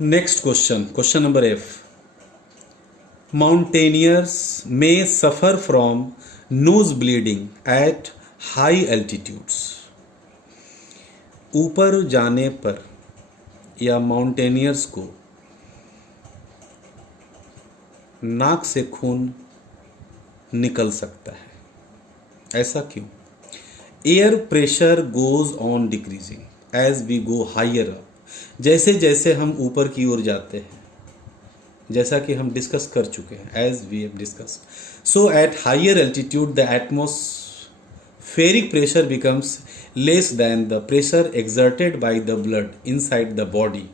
Next question number F. Mountaineers may suffer from nose bleeding at high altitudes. ऊपर जाने पर या mountaineers को नाक से खून निकल सकता है, ऐसा क्यों? Air pressure goes on decreasing as we go higher up. जैसे जैसे हम ऊपर की ओर जाते हैं, जैसा कि हम डिस्कस कर चुके हैं, as we have discuss. So at higher altitude the atmospheric pressure becomes less than the pressure exerted by the blood inside the body.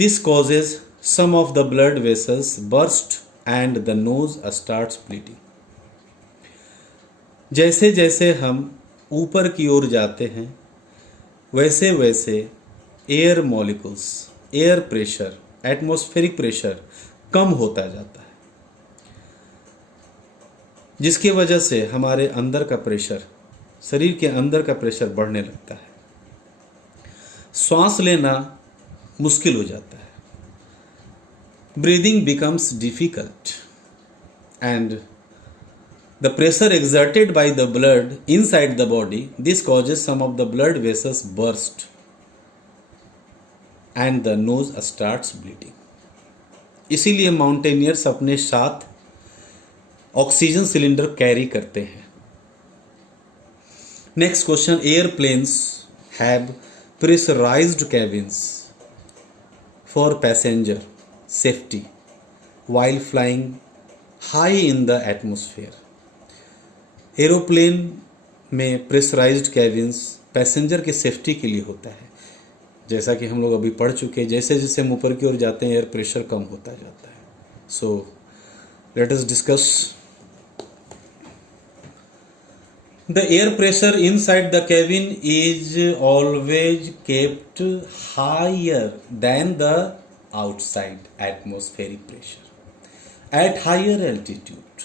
This causes some of the blood vessels burst and the nose starts bleeding. जैसे जैसे हम ऊपर की ओर जाते हैं वैसे वैसे air molecules, air pressure, atmospheric pressure कम होता जाता है, जिसकी वजह से हमारे अंदर का प्रेशर, शरीर के अंदर का प्रेशर बढ़ने लगता है. श्वास लेना मुश्किल हो जाता है. Breathing becomes difficult and the pressure exerted by the blood inside the body, this causes some of the blood vessels burst and the nose starts bleeding. इसीलिए माउंटेनियर्स अपने साथ ऑक्सीजन सिलेंडर कैरी करते हैं. Next question. Airplanes have pressurized cabins for passenger safety while flying high in the atmosphere. Aeroplane में pressurised cabins passenger के safety के लिए होता है. जैसा कि हम लोग अभी पढ़ चुके हैं, जैसे जैसे हम ऊपर की ओर जाते हैं एयर प्रेशर कम होता जाता है. So let us discuss. The air pressure inside the cabin is always kept higher than the outside atmospheric pressure at higher altitude.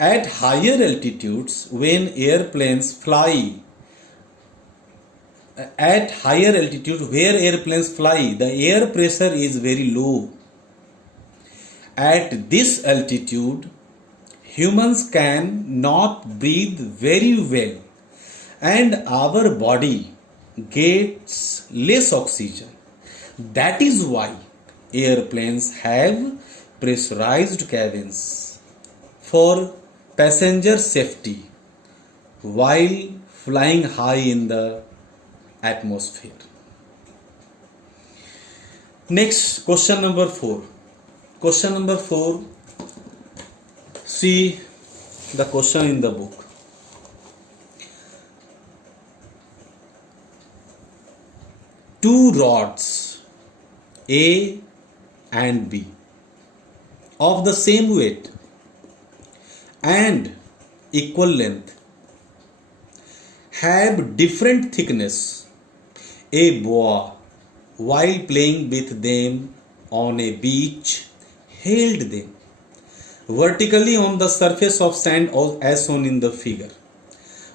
At higher altitudes, when airplanes fly, at higher altitude where airplanes fly, the air pressure is very low. At this altitude, humans can not breathe very well and our body gets less oxygen. That is why airplanes have pressurized cabins for passenger safety while flying high in the atmosphere. Next, question number 4. Question number 4. See the question in the book. Two rods A and B of the same weight and equal length have different thickness. A boy, while playing with them on a beach, held them vertically on the surface of sand as shown in the figure.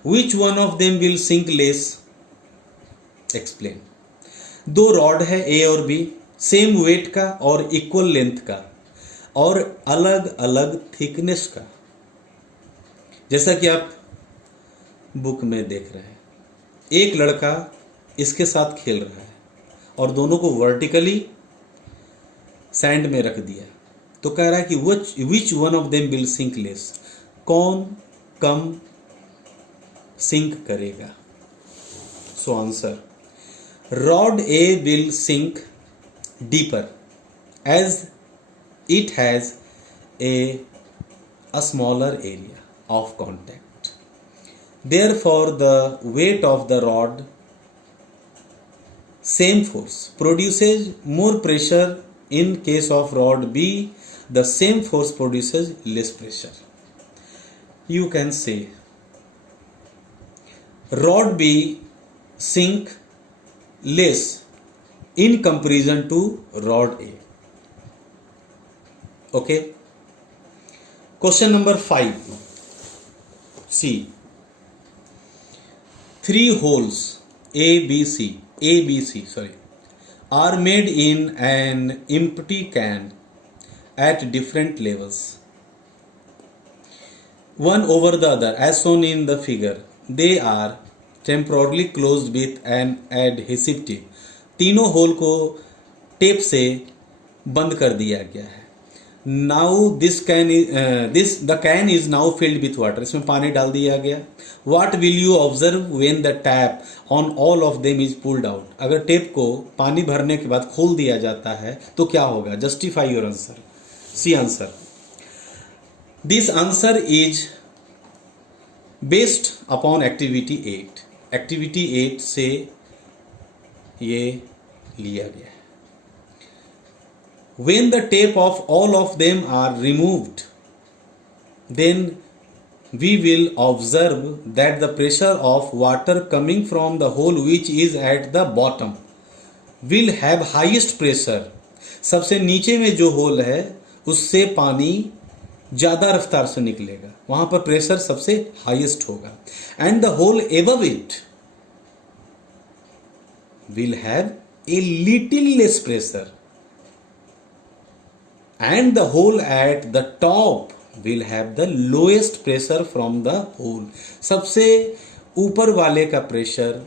Which one of them will sink less? Explain. दो rod है ए और B, same wait का और equal length का और अलग अलग thickness का, जैसा कि आप बुक में देख रहे हैं. एक लड़का इसके साथ खेल रहा है और दोनों को वर्टिकली सैंड में रख दिया, तो कह रहा है कि which one of them will sink less, कौन कम सिंक करेगा. So answer, rod A will sink deeper as it has a smaller area of contact. Therefore the weight of the rod same force produces more pressure. In case of rod B, the same force produces less pressure. You can say rod B sink less in comparison to rod A. Okay. Question number 5. See, 3 holes ABC are made in an empty can at different levels, one over the other as shown in the figure. They are temporarily closed with an adhesive tape. तीनों whole को tape से बंद कर दिया गया है. Now the can is now filled with water. इसमें पानी डाल दिया गया. What will you observe when the tap on all of them is pulled out. अगर टेप को पानी भरने के बाद खोल दिया जाता है तो क्या होगा? Justify your answer. See answer. This answer is based upon activity 8. Activity 8 से ये लिया गया है. When the tape of all of them are removed, then we will observe that the pressure of water coming from the hole which is at the bottom will have highest pressure. सबसे नीचे में जो whole है उससे पानी ज़्यादा रफ्तार से निकलेगा, वहाँ पर प्रेशर सबसे हाईएस्ट होगा. And the hole above it will have a little less pressure and the hole at the top will have the lowest pressure from the hole. सबसे ऊपर वाले का pressure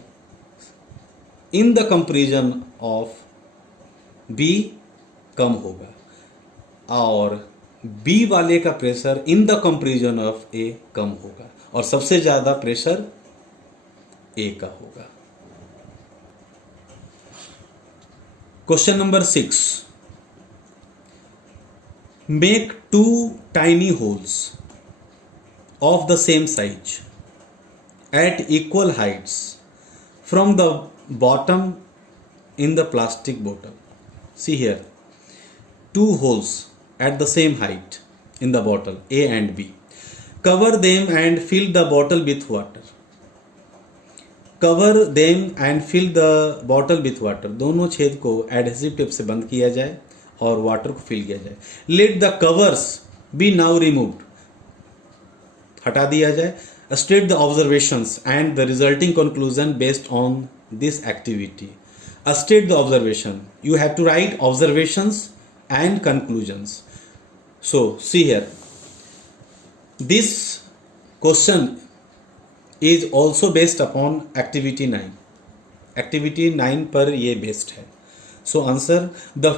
in the comparison of B कम होगा और B वाले का pressure in the comparison of A कम होगा और सबसे ज्यादा प्रेशर A का होगा. Question number 6. Make two tiny holes of the same size at equal heights from the bottom in the plastic bottle. See here, two holes at the same height in the bottle A and B. Cover them and fill the bottle with water. Cover them and fill the bottle with water. दोनों छेद को adhesive tape से बंद किया जाए और water को fill किया जाए. Let the covers be now removed. हटा दिया जाए. State the observations and the resulting conclusion based on this activity. State the observation. You have to write observations and conclusions. So see here, this question is also based upon activity 9. Activity 9 पर यह based है. So answer the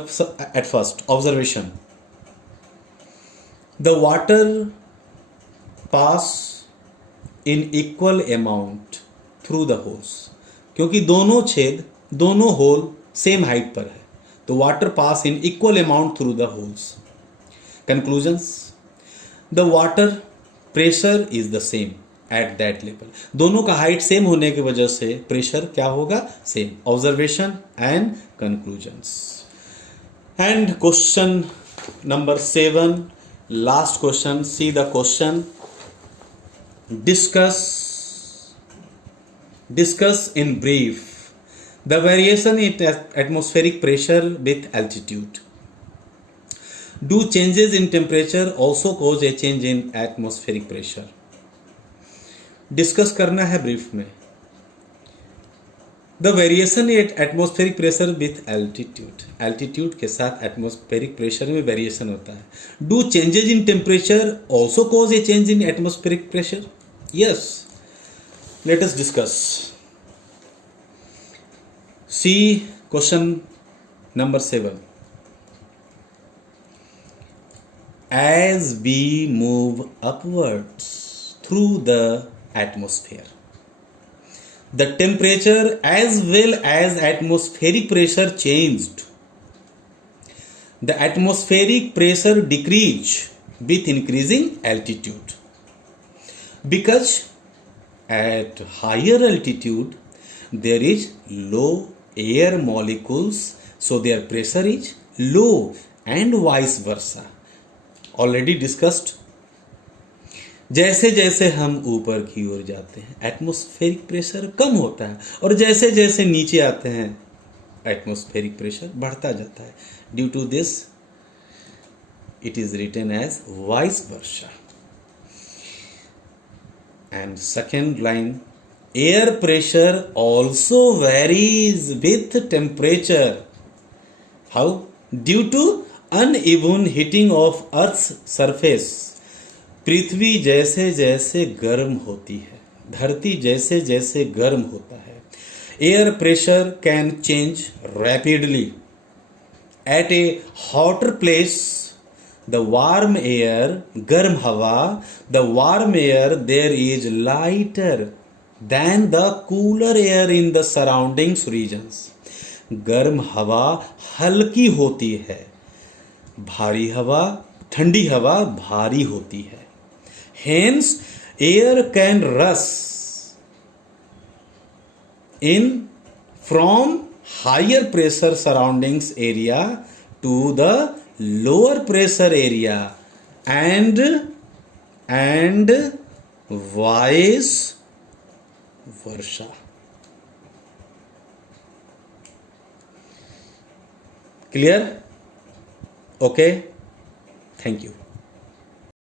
at first observation. The water pass in equal amount through the holes. क्योंकि दोनों छेद, दोनों whole same height पर है तो water pass in equal amount through the holes. Conclusions. The water pressure is the same at that level. दोनों का height same होने की वजह से प्रेशर क्या होगा? Same. Observation and conclusions. And question number 7, last question. See the question. Discuss in brief the variation in atmospheric pressure with altitude. Do changes in temperature also cause A change in atmospheric pressure. Discuss करना है brief में. The variation at atmospheric pressure with altitude. Altitude के साथ atmospheric pressure में variation होता है. Do changes in temperature also cause A change in atmospheric pressure. Yes. Let us discuss. See question number 7. As we move upwards through the atmosphere, the temperature as well as atmospheric pressure changed. The atmospheric pressure decreased with increasing altitude because at higher altitude there is low air molecules, so their pressure is low and vice versa. Already discussed. जैसे जैसे हम ऊपर की ओर जाते हैं atmospheric pressure कम होता है और जैसे जैसे नीचे आते हैं एटमॉस्फेरिक प्रेशर बढ़ता जाता है. Due to this it is written as vice versa. And second line, air pressure also varies with temperature. How? Due to uneven heating of earth's surface, पृथ्वी जैसे जैसे गर्म होती है, धरती जैसे जैसे गर्म होता है, air pressure can change rapidly at a hotter place, the warm air, गर्म हवा, the warm air there is lighter than the cooler air in the surroundings regions, गर्म हवा हल्की होती है, भारी हवा, ठंडी हवा भारी होती है। Hence, air can rush in from higher pressure surroundings area to the lower pressure area and vice versa. Clear? Okay. Thank you.